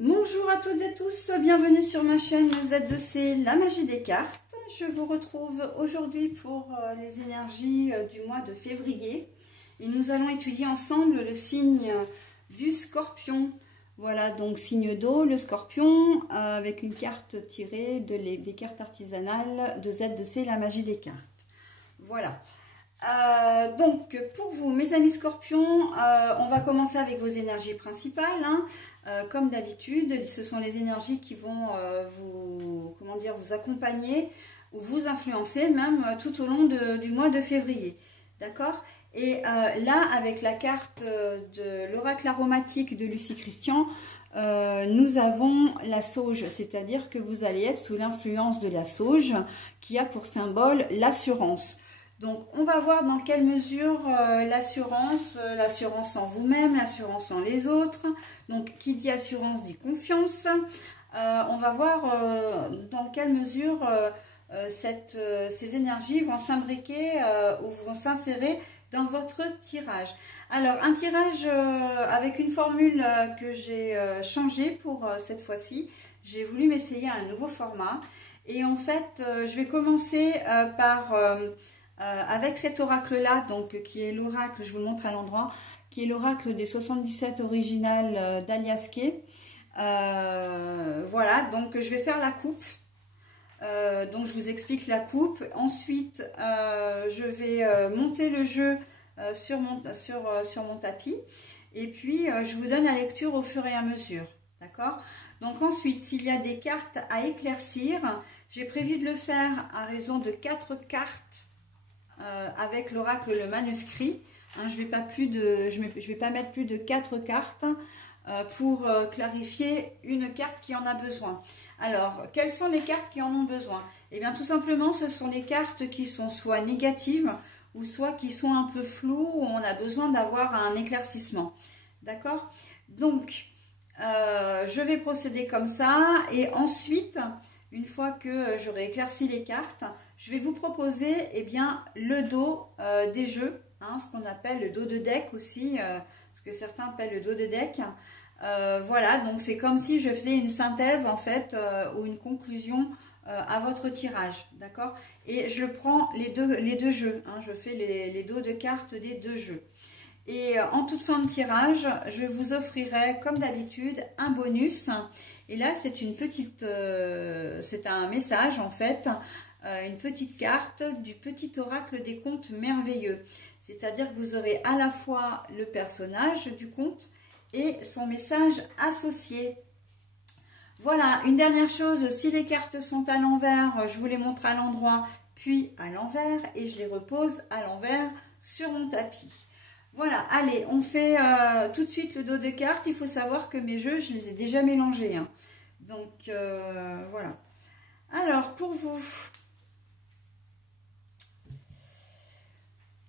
Bonjour à toutes et tous, bienvenue sur ma chaîne Z2C, la magie des cartes. Je vous retrouve aujourd'hui pour les énergies du mois de février. Et nous allons étudier ensemble le signe du Scorpion. Voilà, donc signe d'eau, le Scorpion, avec une carte tirée des cartes artisanales de Z2C, la magie des cartes. Voilà. Donc pour vous mes amis Scorpions, on va commencer avec vos énergies principales, hein. Comme d'habitude, ce sont les énergies qui vont vous accompagner ou vous influencer même tout au long du mois de février, d'accord? Et là, avec la carte de l'oracle aromatique de Lucie Christian, nous avons la sauge, c'est-à-dire que vous allez être sous l'influence de la sauge qui a pour symbole l'assurance. Donc, on va voir dans quelle mesure l'assurance en vous-même, l'assurance en les autres. Donc, qui dit assurance dit confiance. On va voir dans quelle mesure ces énergies vont s'imbriquer ou vont s'insérer dans votre tirage. Alors, un tirage avec une formule que j'ai changée pour cette fois-ci. J'ai voulu m'essayer à un nouveau format. Et en fait, je vais commencer par... avec cet oracle-là, donc qui est l'oracle, je vous le montre à l'endroit, qui est l'oracle des 77 originales d'Aliasqué. Voilà, donc je vais faire la coupe. Donc je vous explique la coupe. Ensuite, je vais monter le jeu sur mon tapis. Et puis, je vous donne la lecture au fur et à mesure. D'accord? Donc ensuite, s'il y a des cartes à éclaircir, j'ai prévu de le faire à raison de 4 cartes. Avec l'oracle, le manuscrit, hein, je vais pas mettre plus de 4 cartes pour clarifier une carte qui en a besoin. Alors, quelles sont les cartes qui en ont besoin? Eh bien, tout simplement, ce sont les cartes qui sont soit négatives ou soit qui sont un peu floues, où on a besoin d'avoir un éclaircissement. D'accord? Donc, je vais procéder comme ça et ensuite... Une fois que j'aurai éclairci les cartes, je vais vous proposer le dos des jeux, hein, ce qu'on appelle le dos de deck aussi, ce que certains appellent le dos de deck. Voilà, donc c'est comme si je faisais une synthèse en fait ou une conclusion à votre tirage, d'accord? Et je prends les deux jeux, hein, je fais les dos de cartes des deux jeux. Et en toute fin de tirage, je vous offrirai, comme d'habitude, un bonus. Et là, c'est c'est un message, en fait, une petite carte du petit oracle des contes merveilleux. C'est-à-dire que vous aurez à la fois le personnage du conte et son message associé. Voilà, une dernière chose, si les cartes sont à l'envers, je vous les montre à l'endroit, puis à l'envers, et je les repose à l'envers sur mon tapis. Voilà, allez, on fait tout de suite le dos de cartes. Il faut savoir que mes jeux, je les ai déjà mélangés, hein. Donc, voilà. Alors, pour vous...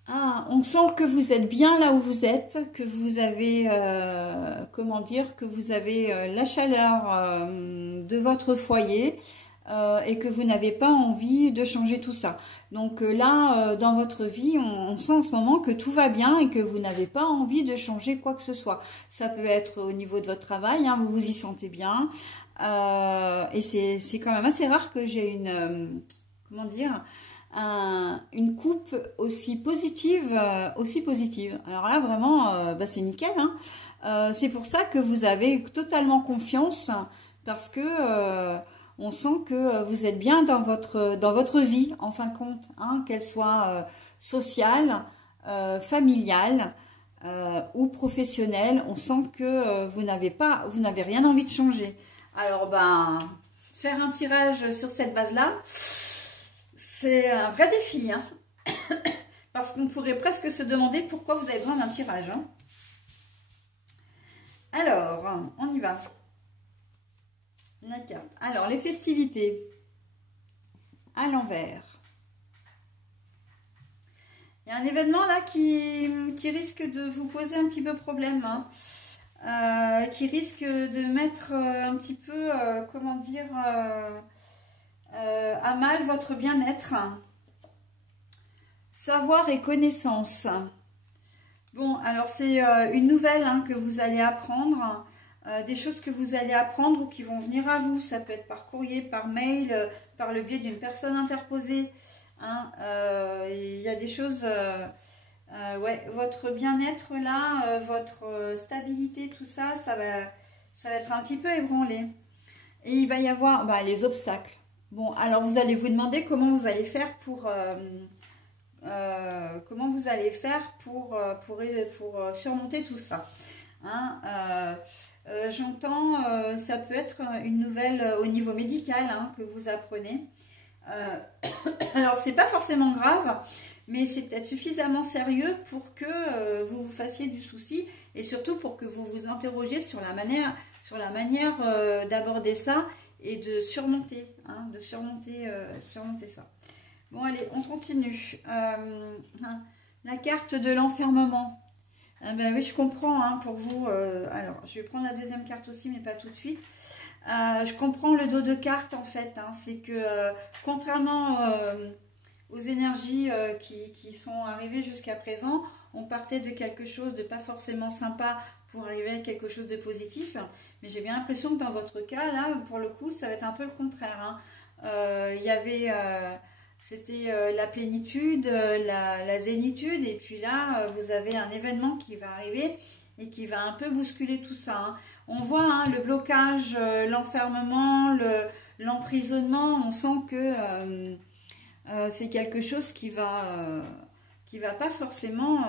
Ah, on sent que vous êtes bien là où vous êtes, que vous avez, comment dire, que vous avez la chaleur de votre foyer. Et que vous n'avez pas envie de changer tout ça. Donc là, dans votre vie, on sent en ce moment que tout va bien et que vous n'avez pas envie de changer quoi que ce soit. Ça peut être au niveau de votre travail, hein, vous vous y sentez bien. Et c'est quand même assez rare que j'ai une, comment dire, une coupe aussi positive, Alors là, vraiment, c'est nickel, hein. C'est pour ça que vous avez totalement confiance parce que... on sent que vous êtes bien dans votre vie, en fin de compte, hein, qu'elle soit sociale, familiale ou professionnelle. On sent que vous n'avez rien envie de changer. Alors, faire un tirage sur cette base-là, c'est un vrai défi, hein. Parce qu'on pourrait presque se demander pourquoi vous avez besoin d'un tirage, hein. Alors, on y va. La carte. Alors, les festivités à l'envers. Il y a un événement là qui risque de vous poser un petit peu problème, hein, qui risque de mettre un petit peu, comment dire, à mal votre bien-être. Savoir et connaissance. Bon, alors c'est une nouvelle, hein, que vous allez apprendre. des choses que vous allez apprendre ou qui vont venir à vous. Ça peut être par courrier, par mail, par le biais d'une personne interposée. Hein. Il y a des choses... ouais, votre bien-être là, votre stabilité, tout ça, ça va être un petit peu ébranlé. Et il va y avoir les obstacles. Bon, alors vous allez vous demander comment vous allez faire pour surmonter tout ça. Hein, j'entends, ça peut être une nouvelle au niveau médical hein, que vous apprenez. Alors c'est pas forcément grave, mais c'est peut-être suffisamment sérieux pour que vous vous fassiez du souci et surtout pour que vous vous interrogiez sur la manière d'aborder ça et de surmonter, hein, surmonter ça. Bon allez, on continue. La carte de l'enfermement. Ben oui, je comprends hein, pour vous. Alors, je vais prendre la deuxième carte aussi, mais pas tout de suite. Je comprends le dos de carte en fait. Hein, c'est que contrairement aux énergies qui sont arrivées jusqu'à présent, on partait de quelque chose de pas forcément sympa pour arriver à quelque chose de positif. Mais j'ai bien l'impression que dans votre cas, là, pour le coup, ça va être un peu le contraire. Hein. Il y avait... c'était la plénitude, la zénitude, et puis là, vous avez un événement qui va arriver et qui va un peu bousculer tout ça. Hein. On voit hein, le blocage, l'enfermement, l'emprisonnement, on sent que c'est quelque chose qui va pas forcément,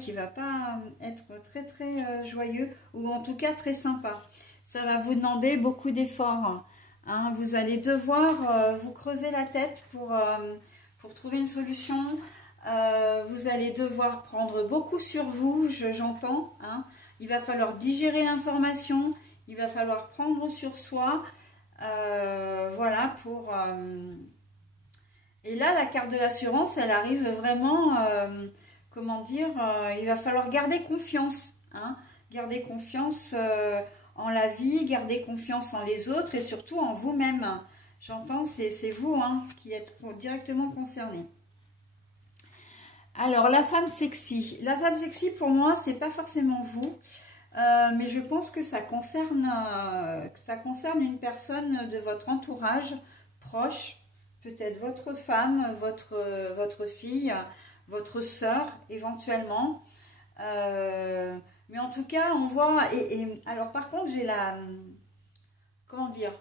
qui va pas être très très joyeux, ou en tout cas très sympa. Ça va vous demander beaucoup d'efforts. Hein, vous allez devoir vous creuser la tête pour trouver une solution. Vous allez devoir prendre beaucoup sur vous, j'entends. Hein. Il va falloir digérer l'information. Il va falloir prendre sur soi. Voilà pour... Et là, la carte de l'assurance, elle arrive vraiment... comment dire, il va falloir garder confiance. Hein, garder confiance... en la vie, garder confiance en les autres et surtout en vous-même. J'entends, c'est vous hein, qui êtes directement concerné. Alors, la femme sexy. La femme sexy, pour moi, c'est pas forcément vous, mais je pense que ça concerne une personne de votre entourage proche, peut-être votre femme, votre fille, votre sœur, éventuellement. Mais en tout cas, on voit... alors, par contre, j'ai la... Comment dire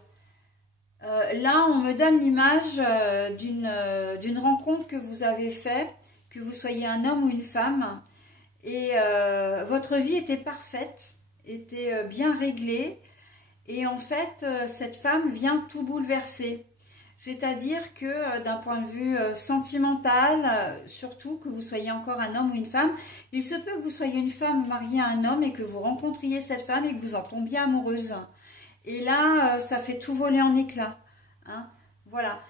là, on me donne l'image d'une rencontre que vous avez faite, que vous soyez un homme ou une femme. Et votre vie était parfaite, était bien réglée. Et en fait, cette femme vient tout bouleverser. C'est-à-dire que d'un point de vue sentimental, surtout que vous soyez encore un homme ou une femme, il se peut que vous soyez une femme mariée à un homme et que vous rencontriez cette femme et que vous en tombiez amoureuse. Et là, ça fait tout voler en éclats. Hein. Voilà.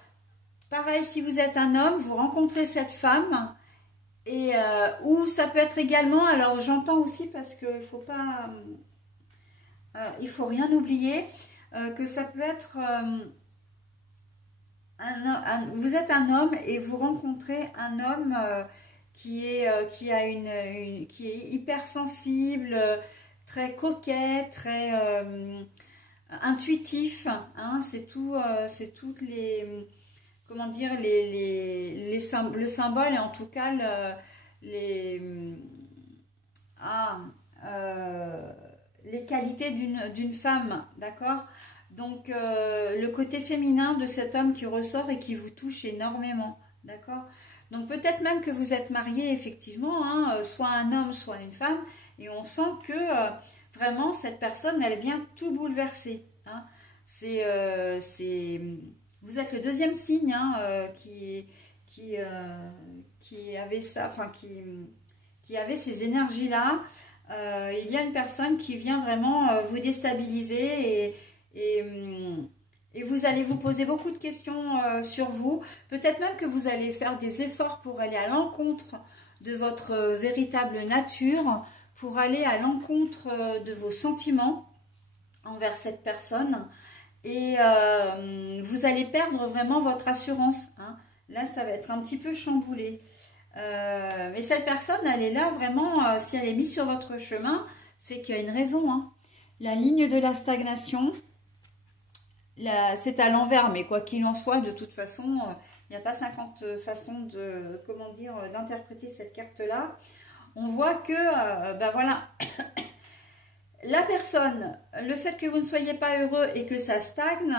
Pareil, si vous êtes un homme, vous rencontrez cette femme, et ou ça peut être également, alors j'entends aussi parce qu'il faut pas, il faut rien oublier, que ça peut être... vous êtes un homme et vous rencontrez un homme qui est hypersensible, très coquet, très intuitif. Hein, c'est toutes les, comment dire, le symbole et en tout cas les qualités d'une femme, d'accord? Donc, le côté féminin de cet homme qui ressort et qui vous touche énormément, d'accord? Donc, peut-être même que vous êtes marié, effectivement, hein, soit un homme, soit une femme, et on sent que vraiment, cette personne, elle vient tout bouleverser. Hein. Vous êtes le deuxième signe hein, qui avait ça, enfin, qui avait ces énergies-là. Il y a une personne qui vient vraiment vous déstabiliser et vous allez vous poser beaucoup de questions sur vous. Peut-être même que vous allez faire des efforts pour aller à l'encontre de votre véritable nature, pour aller à l'encontre de vos sentiments envers cette personne. Et vous allez perdre vraiment votre assurance. Hein. Là, ça va être un petit peu chamboulé. Mais cette personne, elle est là vraiment, si elle est mise sur votre chemin, c'est qu'il y a une raison. Hein. la ligne de la stagnation. C'est à l'envers, mais quoi qu'il en soit, de toute façon, il n'y a pas 50 façons de, comment dire, d'interpréter cette carte-là. On voit que, ben voilà, la personne, le fait que vous ne soyez pas heureux et que ça stagne,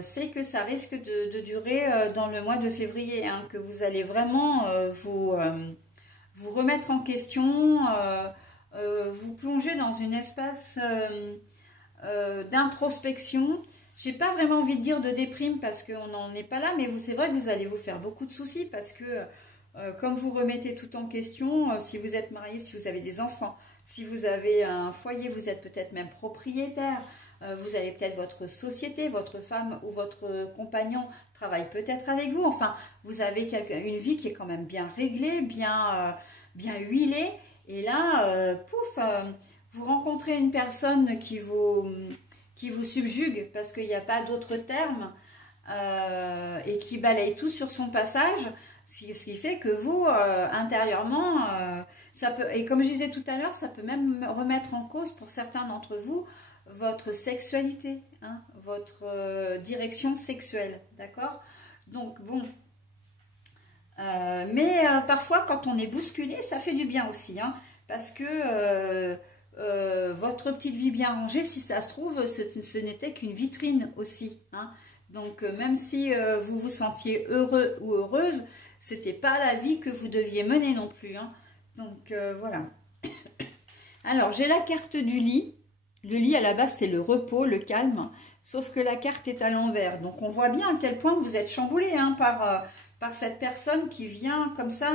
c'est que ça risque de durer dans le mois de février, hein, que vous allez vraiment vous remettre en question, vous plonger dans une espèce d'introspection. J'ai pas vraiment envie de dire de déprime parce qu'on n'en est pas là, mais c'est vrai que vous allez vous faire beaucoup de soucis parce que comme vous remettez tout en question, si vous êtes marié, si vous avez des enfants, si vous avez un foyer, vous êtes peut-être même propriétaire, vous avez peut-être votre société, votre femme ou votre compagnon travaille peut-être avec vous. Enfin, vous avez une vie qui est quand même bien réglée, bien huilée. Et là, pouf, vous rencontrez une personne qui vous subjugue, parce qu'il n'y a pas d'autre terme, et qui balaye tout sur son passage, ce qui fait que vous, intérieurement, ça peut, et comme je disais tout à l'heure, ça peut même remettre en cause pour certains d'entre vous votre sexualité, hein, votre direction sexuelle, d'accord? Donc bon, mais parfois quand on est bousculé, ça fait du bien aussi, hein, parce que votre petite vie bien rangée, si ça se trouve, ce n'était qu'une vitrine aussi, hein. Donc même si vous vous sentiez heureux ou heureuse, c'était pas la vie que vous deviez mener non plus, hein. Donc voilà. Alors j'ai la carte du lit. Le lit à la base c'est le repos, le calme, sauf que la carte est à l'envers. Donc on voit bien à quel point vous êtes chamboulé, hein, par cette personne qui vient comme ça,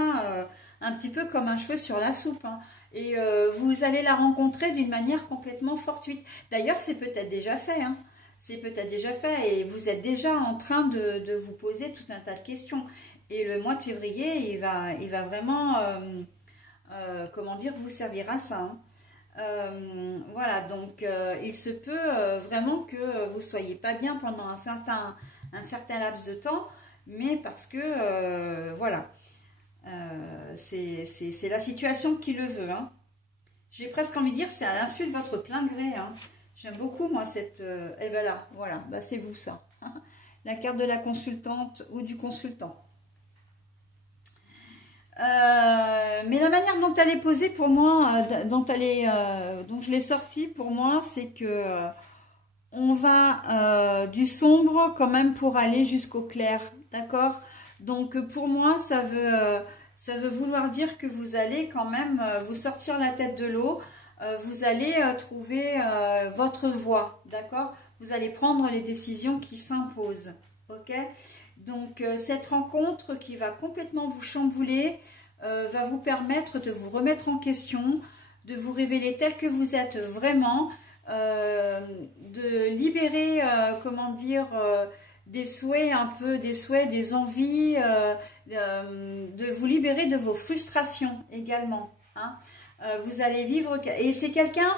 un petit peu comme un cheveu sur la soupe, hein. Et vous allez la rencontrer d'une manière complètement fortuite. D'ailleurs c'est peut-être déjà fait, hein. C'est peut-être déjà fait et vous êtes déjà en train de vous poser tout un tas de questions. Et le mois de février, il va vraiment, comment dire, vous servir à ça, hein. Voilà, donc il se peut vraiment que vous ne soyez pas bien pendant un certain laps de temps, mais parce que, voilà, c'est la situation qui le veut, hein. J'ai presque envie de dire, c'est à l'insu de votre plein gré, hein. J'aime beaucoup, moi, cette... et ben là, voilà, bah, c'est vous, ça. La carte de la consultante ou du consultant. Mais la manière dont elle est posée, pour moi, dont je l'ai sortie, pour moi, c'est que on va du sombre quand même pour aller jusqu'au clair, d'accord? Donc, pour moi, ça veut vouloir dire que vous allez quand même vous sortir la tête de l'eau. Vous allez trouver votre voie, d'accord? Vous allez prendre les décisions qui s'imposent, ok? Donc, cette rencontre qui va complètement vous chambouler va vous permettre de vous remettre en question, de vous révéler tel que vous êtes vraiment, de libérer, comment dire, des souhaits, des envies, de vous libérer de vos frustrations également, hein. Vous allez vivre, et c'est quelqu'un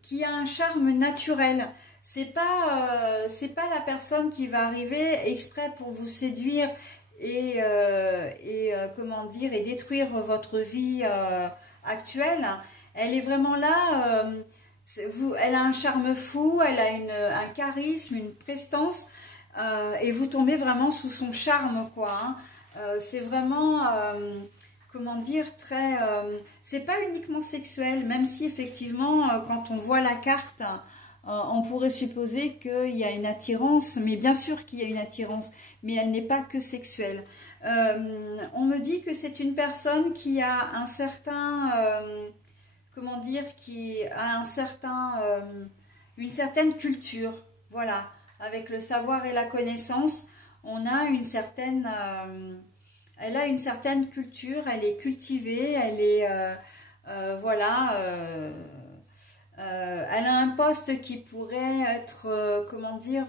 qui a un charme naturel. C'est pas la personne qui va arriver exprès pour vous séduire et comment dire, et détruire votre vie actuelle. Elle est vraiment là. Elle a un charme fou, elle a un charisme, une prestance, et vous tombez vraiment sous son charme, quoi, hein. C'est vraiment comment dire, très... c'est pas uniquement sexuel, même si effectivement, quand on voit la carte, on pourrait supposer qu'il y a une attirance, mais bien sûr qu'il y a une attirance, mais elle n'est pas que sexuelle. On me dit que c'est une personne qui a un certain... comment dire, qui a une certaine culture, voilà. Avec le savoir et la connaissance, on a une certaine... elle a une certaine culture, elle est cultivée, elle est, voilà, elle a un poste qui pourrait être, comment dire,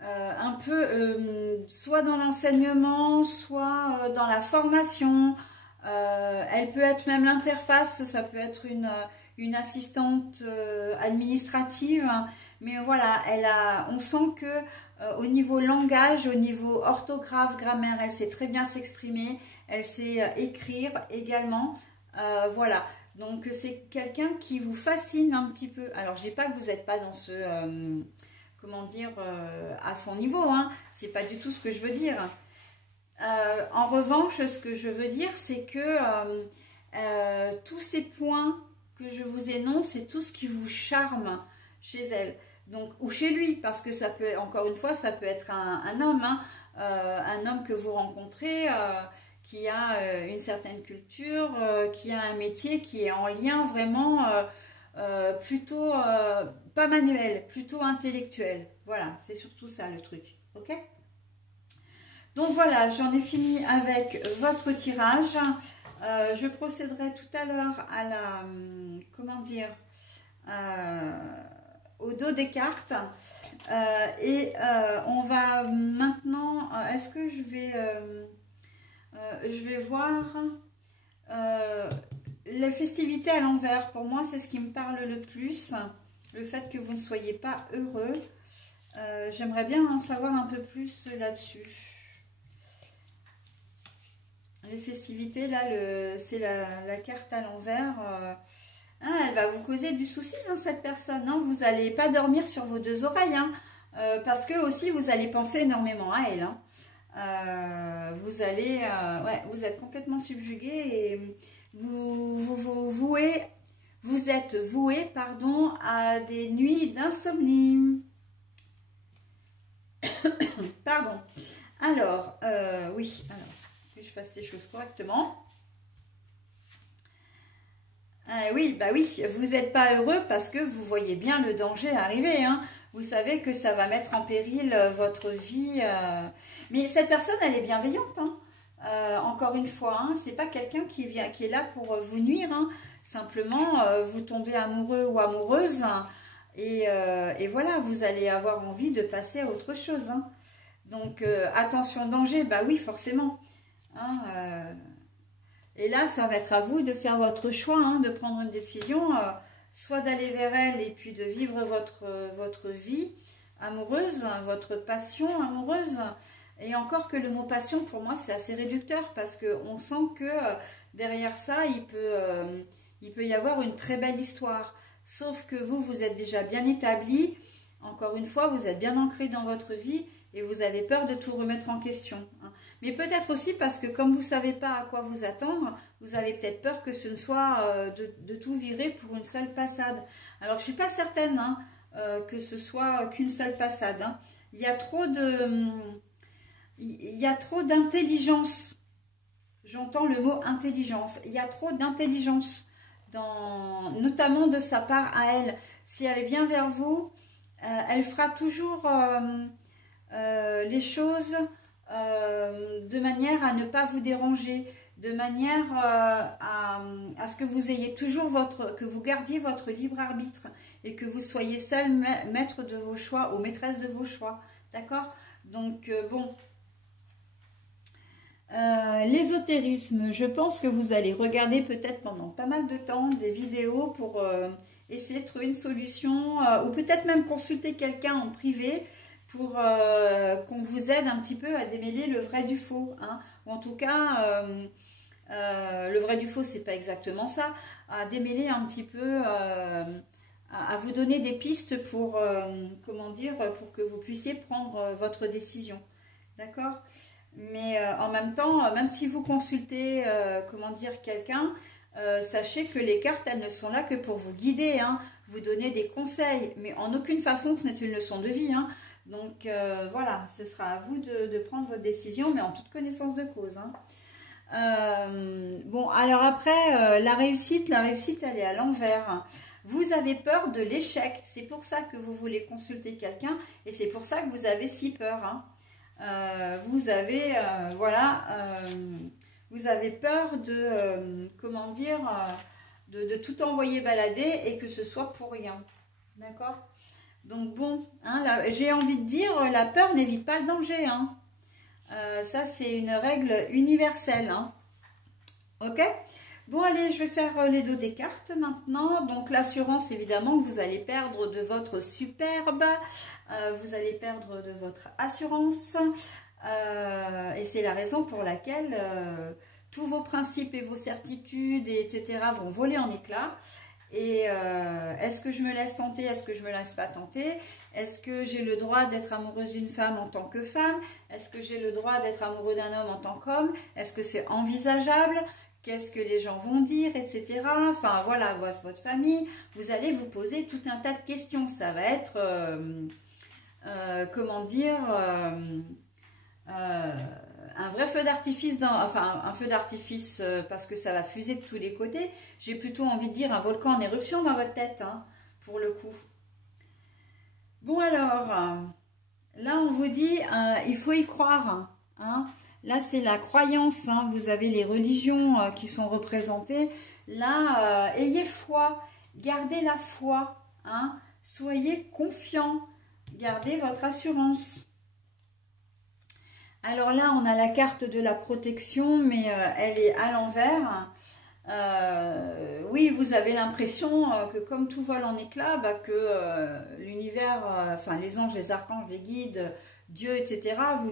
un peu, soit dans l'enseignement, soit dans la formation. Elle peut être même l'interface, ça peut être une assistante administrative, hein. Mais voilà, on sent que au niveau langage, au niveau orthographe, grammaire, elle sait très bien s'exprimer, elle sait écrire également, voilà. Donc c'est quelqu'un qui vous fascine un petit peu. Alors je dis pas que vous n'êtes pas dans ce, comment dire, à son niveau, hein. C'est pas du tout ce que je veux dire. En revanche, ce que je veux dire, c'est que tous ces points que je vous énonce, c'est tout ce qui vous charme chez elle. Donc, ou chez lui, parce que ça peut, encore une fois, ça peut être un homme, hein, un homme que vous rencontrez, qui a une certaine culture, qui a un métier qui est en lien vraiment plutôt, pas manuel, plutôt intellectuel. Voilà, c'est surtout ça le truc, ok? Donc voilà, j'en ai fini avec votre tirage. Je procéderai tout à l'heure à la, comment dire, au dos des cartes. On va maintenant, est-ce que je vais voir les festivités à l'envers. Pour moi, c'est ce qui me parle le plus. Le fait que vous ne soyez pas heureux. J'aimerais bien en savoir un peu plus là-dessus. Les festivités, là, c'est la carte à l'envers. Elle va vous causer du souci, hein, cette personne. Hein. Vous n'allez pas dormir sur vos deux oreilles. Hein, parce que aussi, vous allez penser énormément à elle. Hein. Vous allez... ouais, vous êtes complètement subjugué et vous êtes voué, pardon, à des nuits d'insomnie. Pardon. Alors, oui, alors... que je fasse les choses correctement. Oui, bah oui, vous n'êtes pas heureux parce que vous voyez bien le danger arriver. Hein. Vous savez que ça va mettre en péril votre vie. Mais cette personne, elle est bienveillante. Hein. Encore une fois, hein, c'est pas quelqu'un qui est là pour vous nuire. Hein. Simplement, vous tombez amoureux ou amoureuse. Hein, et voilà, vous allez avoir envie de passer à autre chose. Hein. Donc, attention, danger, bah oui, forcément. Hein, et là, ça va être à vous de faire votre choix, hein, de prendre une décision, soit d'aller vers elle et puis de vivre votre vie amoureuse, votre passion amoureuse. Et encore que le mot passion, pour moi, c'est assez réducteur parce qu'on sent que derrière ça, il peut y avoir une très belle histoire. Sauf que vous êtes déjà bien établi. Encore une fois, vous êtes bien ancré dans votre vie et vous avez peur de tout remettre en question. Hein. Mais peut-être aussi parce que comme vous ne savez pas à quoi vous attendre, vous avez peut-être peur que ce ne soit de tout virer pour une seule passade. Alors je ne suis pas certaine hein, que ce soit qu'une seule passade. Hein. Il y a trop d'intelligence. J'entends le mot intelligence. Il y a trop d'intelligence, notamment de sa part à elle. Si elle vient vers vous, elle fera toujours les choses de manière à ne pas vous déranger, de manière à ce que vous ayez toujours que vous gardiez votre libre arbitre et que vous soyez seul maître de vos choix ou maîtresse de vos choix. D'accord? Donc, bon. L'ésotérisme, je pense que vous allez regarder peut-être pendant pas mal de temps des vidéos pour essayer de trouver une solution ou peut-être même consulter quelqu'un en privé pour qu'on vous aide un petit peu à démêler le vrai du faux. Hein. Ou en tout cas, le vrai du faux, c'est pas exactement ça. À démêler un petit peu, à vous donner des pistes pour, comment dire, pour que vous puissiez prendre votre décision. D'accord ? Mais en même temps, même si vous consultez, comment dire, quelqu'un, sachez que les cartes, elles ne sont là que pour vous guider, hein, vous donner des conseils. Mais en aucune façon, ce n'est une leçon de vie. Hein. Donc voilà, ce sera à vous de prendre votre décision, mais en toute connaissance de cause. Hein. Bon, alors après, la réussite, elle est à l'envers. Vous avez peur de l'échec. C'est pour ça que vous voulez consulter quelqu'un et c'est pour ça que vous avez si peur. Hein. Vous avez, voilà, vous avez peur de, comment dire, de tout envoyer balader et que ce soit pour rien. D'accord ? Donc bon, hein, j'ai envie de dire, la peur n'évite pas le danger. Hein. Ça, c'est une règle universelle. Hein. Ok ? Bon, allez, je vais faire les dos des cartes maintenant. Donc, l'assurance, évidemment, que vous allez perdre de votre superbe. Vous allez perdre de votre assurance. Et c'est la raison pour laquelle tous vos principes et vos certitudes, etc. vont voler en éclats. Et est-ce que je me laisse tenter? Est-ce que je me laisse pas tenter? Est-ce que j'ai le droit d'être amoureuse d'une femme en tant que femme? Est-ce que j'ai le droit d'être amoureux d'un homme en tant qu'homme? Est-ce que c'est envisageable? Qu'est-ce que les gens vont dire, etc. Enfin voilà, votre famille, vous allez vous poser tout un tas de questions. Ça va être, comment dire, un vrai feu d'artifice, enfin un feu d'artifice parce que ça va fuser de tous les côtés. J'ai plutôt envie de dire un volcan en éruption dans votre tête, hein, pour le coup. Bon alors, là on vous dit, il faut y croire. Hein. Là c'est la croyance, hein. Vous avez les religions qui sont représentées. Là, ayez foi, gardez la foi, hein. Soyez confiants, gardez votre assurance. Alors là, on a la carte de la protection, mais elle est à l'envers. Oui, vous avez l'impression que comme tout vole en éclats, bah, que l'univers, enfin les anges, les archanges, les guides, Dieu, etc., vous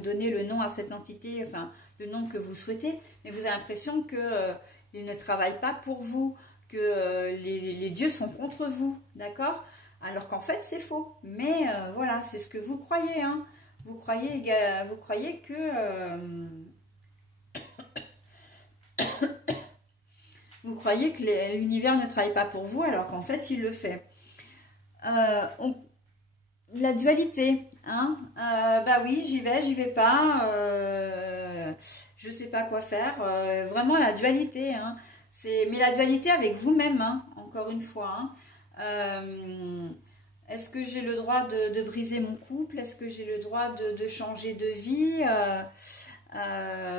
donnez le nom à cette entité, enfin le nom que vous souhaitez, mais vous avez l'impression qu'il ne travaille pas pour vous, que les dieux sont contre vous, d'accord? Alors qu'en fait, c'est faux. Mais voilà, c'est ce que vous croyez, hein. Vous croyez que vous croyez que l'univers ne travaille pas pour vous, alors qu'en fait il le fait. La dualité, hein. Bah oui, j'y vais pas, je sais pas quoi faire. Vraiment la dualité, hein. Mais la dualité avec vous-même, hein, encore une fois. Hein. Est-ce que j'ai le droit de briser mon couple? Est-ce que j'ai le droit de changer de vie?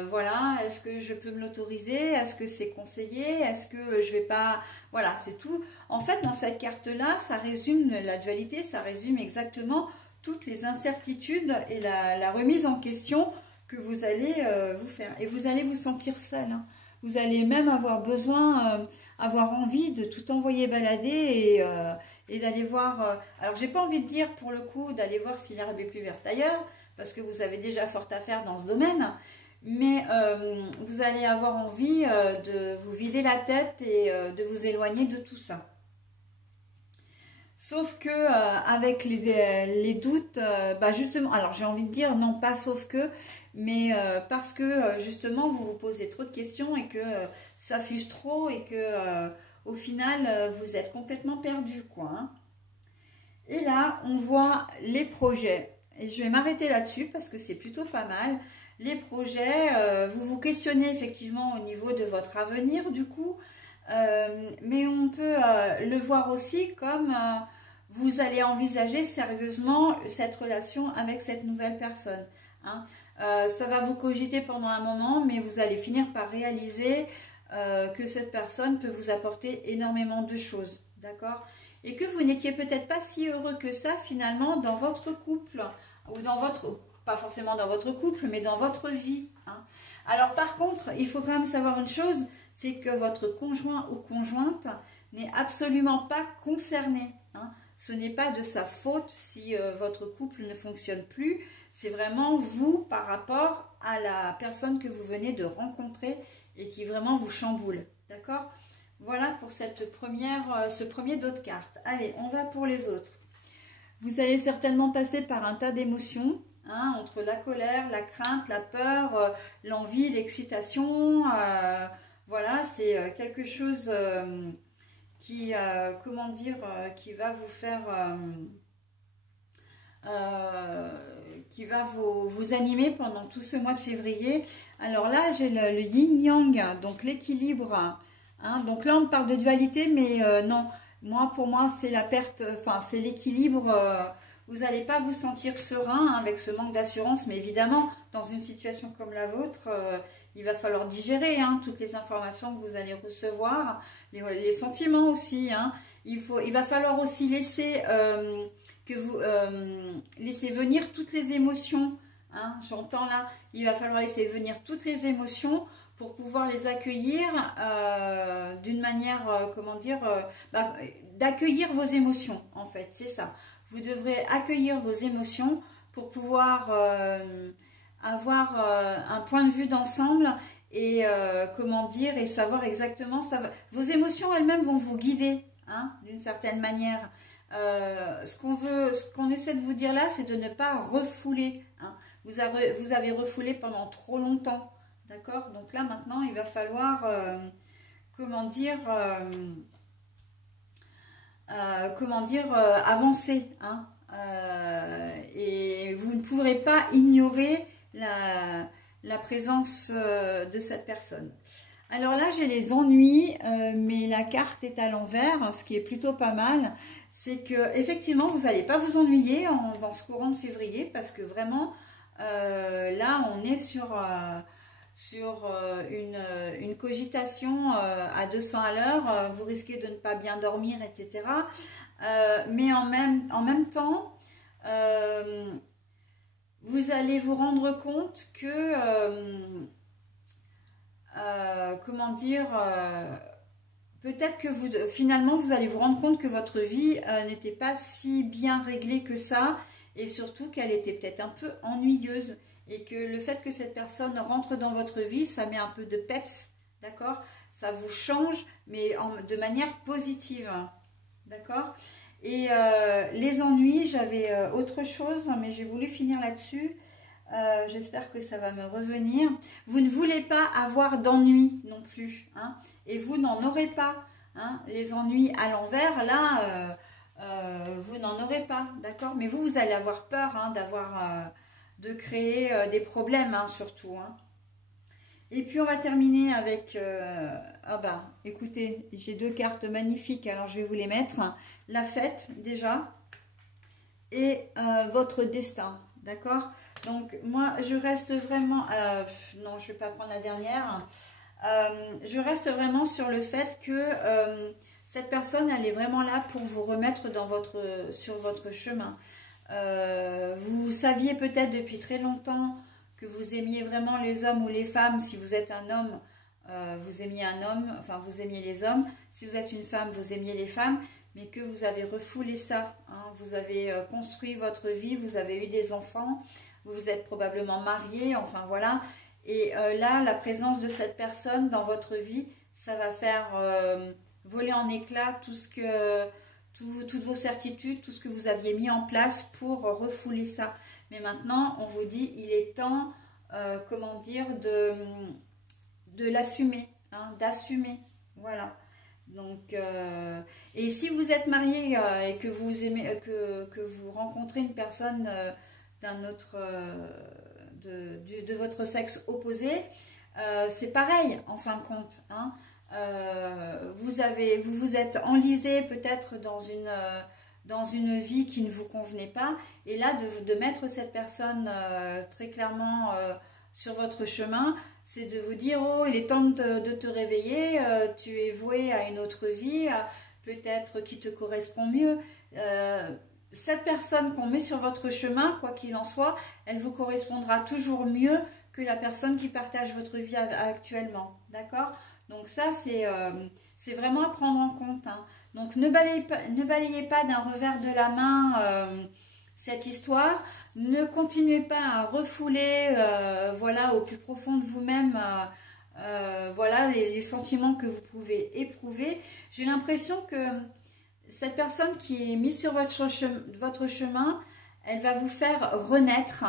Voilà, est-ce que je peux me l'autoriser? Est-ce que c'est conseillé? Est-ce que je vais pas... Voilà, c'est tout. En fait, dans cette carte-là, ça résume la dualité, ça résume exactement toutes les incertitudes et la remise en question que vous allez vous faire. Et vous allez vous sentir seul, hein. Vous allez même avoir besoin, avoir envie de tout envoyer balader et d'aller voir... alors, j'ai pas envie de dire, pour le coup, d'aller voir si l'herbe est plus verte ailleurs, parce que vous avez déjà fort à faire dans ce domaine, mais vous allez avoir envie de vous vider la tête et de vous éloigner de tout ça. Sauf que avec les doutes, bah justement, alors j'ai envie de dire non pas sauf que, mais parce que justement vous vous posez trop de questions et que ça fuse trop et que au final vous êtes complètement perdu, quoi. Hein. Et là on voit les projets. Et je vais m'arrêter là-dessus parce que c'est plutôt pas mal. Les projets, vous vous questionnez effectivement au niveau de votre avenir du coup. Mais on peut le voir aussi comme vous allez envisager sérieusement cette relation avec cette nouvelle personne. Hein. Ça va vous cogiter pendant un moment, mais vous allez finir par réaliser que cette personne peut vous apporter énormément de choses. D'accord ? Et que vous n'étiez peut-être pas si heureux que ça finalement dans votre couple, ou dans votre, pas forcément dans votre couple, mais dans votre vie. Hein. Alors par contre, il faut quand même savoir une chose, c'est que votre conjoint ou conjointe n'est absolument pas concerné. Hein. Ce n'est pas de sa faute si votre couple ne fonctionne plus, c'est vraiment vous par rapport à la personne que vous venez de rencontrer et qui vraiment vous chamboule. D'accord ? Voilà pour cette ce premier dos de cartes. Allez, on va pour les autres. Vous allez certainement passer par un tas d'émotions, hein, entre la colère, la crainte, la peur, l'envie, l'excitation. Voilà, c'est quelque chose qui, comment dire, qui va vous faire... qui va vous animer pendant tout ce mois de février. Alors là, j'ai le yin-yang, donc l'équilibre. Hein, donc là, on parle de dualité, mais non, pour moi, c'est la perte, enfin, c'est l'équilibre. Vous n'allez pas vous sentir serein hein, avec ce manque d'assurance, mais évidemment, dans une situation comme la vôtre, il va falloir digérer hein, toutes les informations que vous allez recevoir, les sentiments aussi. Hein. Il va falloir aussi laisser, laisser venir toutes les émotions. Hein, j'entends là, il va falloir laisser venir toutes les émotions pour pouvoir les accueillir d'une manière, comment dire, d'accueillir vos émotions, en fait, c'est ça. Vous devrez accueillir vos émotions pour pouvoir avoir un point de vue d'ensemble et comment dire, et savoir exactement, vos émotions elles-mêmes vont vous guider, hein, d'une certaine manière. Ce qu'on essaie de vous dire là, c'est de ne pas refouler, hein. Vous avez refoulé pendant trop longtemps, d'accord? Donc là maintenant il va falloir comment dire avancer, hein. Et vous ne pourrez pas ignorer la présence de cette personne. Alors là, j'ai les ennuis, mais la carte est à l'envers, ce qui est plutôt pas mal. C'est que effectivement, vous n'allez pas vous ennuyer dans ce courant de février, parce que vraiment, là, on est sur une cogitation à 200 à l'heure. Vous risquez de ne pas bien dormir, etc. Mais en même temps, vous allez vous rendre compte que comment dire, peut-être que finalement vous allez vous rendre compte que votre vie n'était pas si bien réglée que ça, et surtout qu'elle était peut-être un peu ennuyeuse, et que le fait que cette personne rentre dans votre vie, ça met un peu de peps, d'accord? Ça vous change, mais de manière positive, d'accord? Et les ennuis, j'avais autre chose, mais j'ai voulu finir là-dessus. J'espère que ça va me revenir. Vous ne voulez pas avoir d'ennuis non plus, hein, et vous n'en aurez pas, hein. Les ennuis à l'envers, là, vous n'en aurez pas, d'accord? Mais vous allez avoir peur, hein, de créer des problèmes, hein, surtout, hein. Et puis on va terminer avec, ah bah écoutez, j'ai deux cartes magnifiques, alors je vais vous les mettre. La fête déjà, et votre destin, d'accord? Donc moi je reste vraiment, non je ne vais pas prendre la dernière, je reste vraiment sur le fait que cette personne, elle est vraiment là pour vous remettre sur votre chemin. Vous saviez peut-être depuis très longtemps que vous aimiez vraiment les hommes ou les femmes. Si vous êtes un homme, vous aimiez un homme, enfin vous aimiez les hommes. Si vous êtes une femme, vous aimiez les femmes, mais que vous avez refoulé ça, hein. Vous avez construit votre vie, vous avez eu des enfants, vous vous êtes probablement mariés, enfin voilà. Et là, la présence de cette personne dans votre vie, ça va faire voler en éclats toutes vos certitudes, tout ce que vous aviez mis en place pour refouler ça. Mais maintenant, on vous dit, il est temps, comment dire, de l'assumer, hein, d'assumer, voilà. Donc, et si vous êtes marié et que vous aimez, que vous rencontrez une personne de votre sexe opposé, c'est pareil en fin de compte, hein. Vous vous êtes enlisé peut-être dans une vie qui ne vous convenait pas, et là de mettre cette personne très clairement sur votre chemin, c'est de vous dire, oh il est temps de te réveiller, tu es voué à une autre vie, peut-être qui te correspond mieux. Cette personne qu'on met sur votre chemin, quoi qu'il en soit, elle vous correspondra toujours mieux que la personne qui partage votre vie actuellement, d'accord? Donc ça, c'est vraiment à prendre en compte, hein. Donc ne balayez pas d'un revers de la main cette histoire. Ne continuez pas à refouler voilà, au plus profond de vous-même voilà, les sentiments que vous pouvez éprouver. J'ai l'impression que cette personne qui est mise sur votre chemin, elle va vous faire renaître,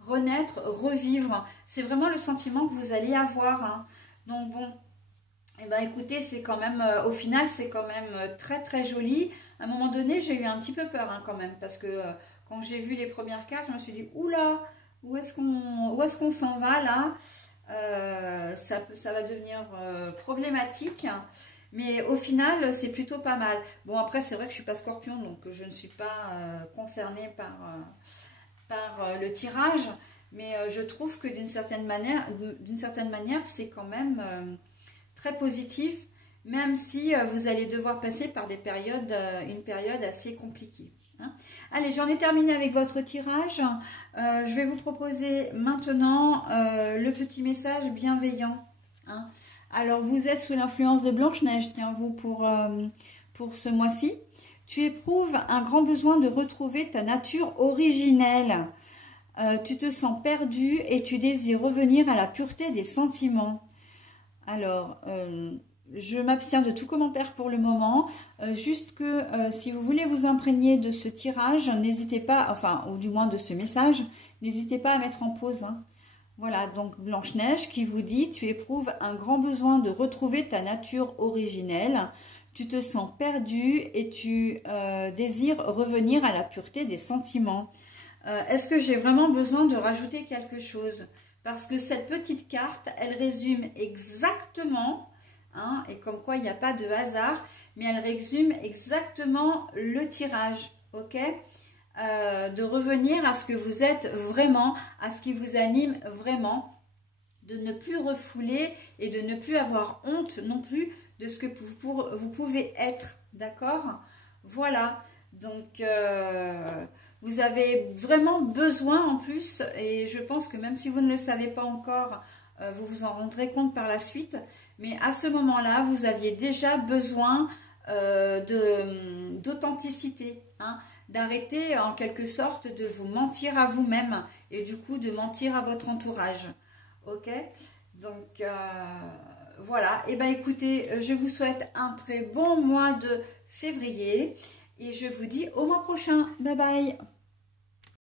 revivre. C'est vraiment le sentiment que vous allez avoir, hein. Donc bon, eh ben écoutez, c'est quand même, au final, c'est quand même très très joli. À un moment donné, j'ai eu un petit peu peur, hein, quand même, parce que quand j'ai vu les premières cartes, je me suis dit, oula, où est-ce qu'on s'en va là? Ça va devenir problématique. Mais au final, c'est plutôt pas mal. Bon, après, c'est vrai que je ne suis pas scorpion, donc je ne suis pas concernée par le tirage. Mais je trouve que d'une certaine manière, c'est quand même très positif, même si vous allez devoir passer par une période assez compliquée, hein. Allez, j'en ai terminé avec votre tirage. Je vais vous proposer maintenant le petit message bienveillant, hein. Alors, vous êtes sous l'influence de Blanche-Neige, tiens-vous, pour ce mois-ci. Tu éprouves un grand besoin de retrouver ta nature originelle. Tu te sens perdu et tu désires revenir à la pureté des sentiments. Alors, je m'abstiens de tout commentaire pour le moment. Juste que si vous voulez vous imprégner de ce tirage, n'hésitez pas, enfin, ou du moins de ce message, n'hésitez pas à mettre en pause. Hein. Voilà, donc Blanche-Neige qui vous dit « Tu éprouves un grand besoin de retrouver ta nature originelle. Tu te sens perdu et tu désires revenir à la pureté des sentiments. » Est-ce que j'ai vraiment besoin de rajouter quelque chose? Parce que cette petite carte, elle résume exactement, hein, et comme quoi il n'y a pas de hasard, mais elle résume exactement le tirage, ok? De revenir à ce que vous êtes vraiment, à ce qui vous anime vraiment, de ne plus refouler et de ne plus avoir honte non plus de ce que vous pouvez être, d'accord? Voilà, donc vous avez vraiment besoin en plus, et je pense que même si vous ne le savez pas encore, vous vous en rendrez compte par la suite, mais à ce moment-là, vous aviez déjà besoin d'authenticité, hein, d'arrêter en quelque sorte de vous mentir à vous-même et du coup de mentir à votre entourage. Ok? Donc voilà. Et ben écoutez, je vous souhaite un très bon mois de février et je vous dis au mois prochain. Bye bye!